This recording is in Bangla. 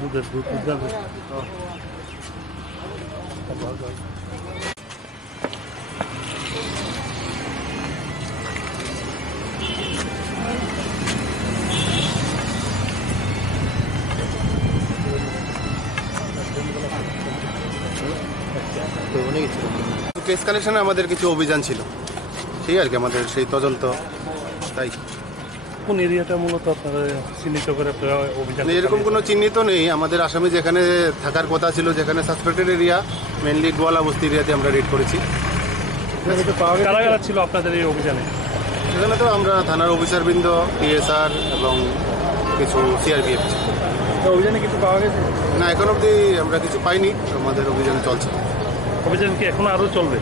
দুধের দুধ কেস কালেকশনে আমাদের কিছু অভিযান ছিল, সেই আর কি আমাদের সেই তদন্ত। তাই কোন এরিয়াটা মূলত আপনারা চিহ্নিত করে অভিযান? এরকম কোনো চিহ্নিত নেই। আমাদের আসামি যেখানে থাকার কথা ছিল, যেখানে সাসপেক্টেড এরিয়া, মেনলি গোয়ালা বস্তি এরিয়াতে আমরা রেড করেছি। কারা কারা ছিল আপনাদের এই অভিযানে? সেখানে তো আমরা থানার অফিসারবৃন্দ, পিএসআর এবং কিছু সিআরপিএফ। অভিযানে কিছু পাওয়া গেছে না, এখন অবধি আমরা কিছু পাইনি। আমাদের অভিযান চলছে। অভিযান কি এখনো আরও চলবে?